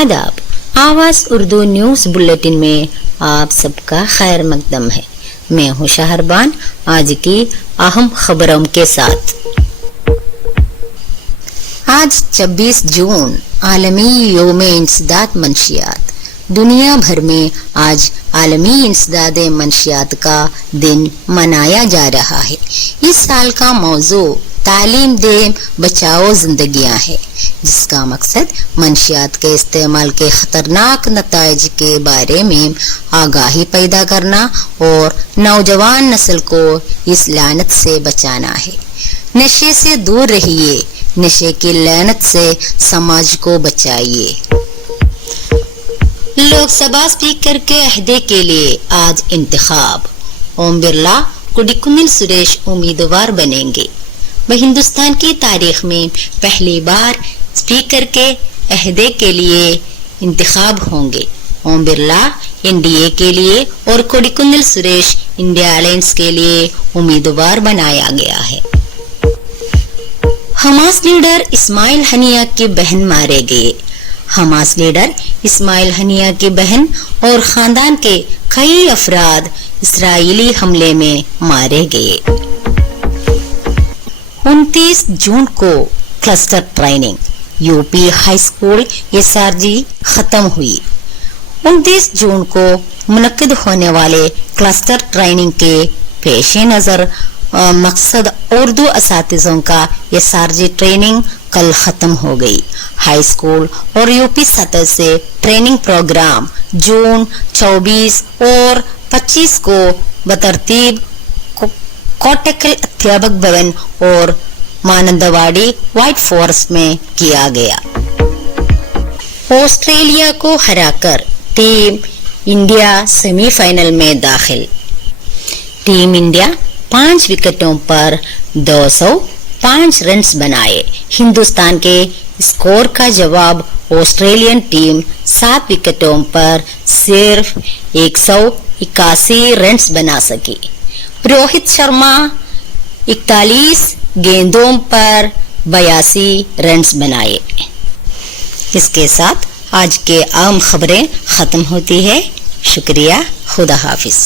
आदाब। आवाज Urdu news bulletin में आप सबका खैर मकदम है। मैं हूँ शहरबान। आज की अहम खबरों के साथ। आज 26 जून आलमी योम इंसदाद मंशियात। दुनिया भर में आज आलमी इंसदाद मंशियात का दिन मनाया जा रहा है। इस साल का मौजू तालीम दे बचाओ जिंदगियां है, जिसका मकसद मंशियात के इस्तेमाल के खतरनाक नताइज के बारे में आगाही पैदा करना और नौजवान नस्ल को इस लानत से बचाना है। नशे से दूर रहिए, नशे की लानत से समाज को बचाइए। लोकसभा स्पीकर के अहदे के लिए आज इंतखाब। ओम बिरला कोडिकुनिल सुरेश उम्मीदवार बनेंगे। वह हिंदुस्तान की तारीख में पहली बार स्पीकर के अहदे के लिए इंतखाब होंगे। ओम बिरला एनडीए के लिए और कोडिकुनिल सुरेश इंडिया अलायंस के लिए उम्मीदवार बनाया गया है। हमास लीडर इस्माइल हनिया की बहन मारे गए। हमास लीडर इस्माइल हनिया की बहन और खानदान के कई अफराद इस्राएली हमले में मारे गए। 29 जून को cluster training UP high school SRG खत्म हुई। 29 जून को मुनक्किद होने वाले क्लस्टर ट्रेनिंग के पेश नजर मकसद उर्दू असातिज़ों का एसआरजी ट्रेनिंग कल खत्म हो गई। हाई स्कूल और यूपी सतह से ट्रेनिंग प्रोग्राम जून 24 और 25 को बतरतीब कोटकल अध्यापक भवन और मानंदवाड़ी व्हाइट फॉरेस्ट में किया गया। ऑस्ट्रेलिया को हराकर टीम इंडिया सेमीफाइनल में दाखिल। टीम इंडिया 5 विकेटों पर 205 रन्स बनाए। हिंदुस्तान के स्कोर का जवाब ऑस्ट्रेलियन टीम 7 विकेटों पर सिर्फ 181 रन्स बना सकी। रोहित शर्मा 41 गेंदों पर 82 रन्स बनाए। इसके साथ आज के आम खबरें खत्म होती है। शुक्रिया। खुदा हाफिज।